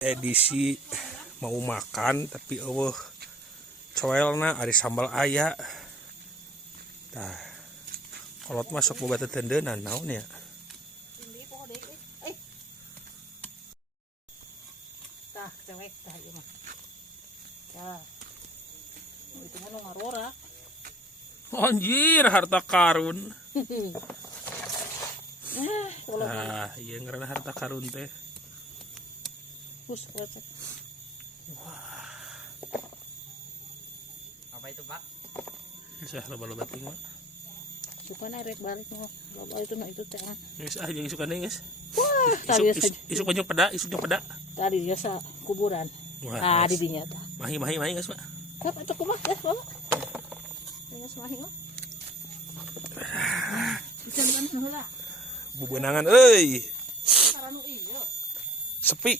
edisi mau makan tapi coelna ari sambal aya. Tah kolot masuk boga tetendenan naon ya. Tah cewek tah ieu mah. Tah. Itu mah ngarora. Anjir harta karun. Wala Iya ngaranna harta karun teh. pus kocek. Apa itu, Pak? Bisa loba-loba tinggal. Suka narik balik mah. Loba itu mah itu teh. Geus jeung isukan deui geus. Wah, tadi saja. Isuk jeung peda, isuk jeung peda. Tadi biasa kuburan. Wah, Di dinya tah. Mahi geus, Pak. Kap atuh kumaha ya, Bapak? Geus mahi mah. Bisa kan heula. Bubeunangan euy. Karanu ieu. Sepi.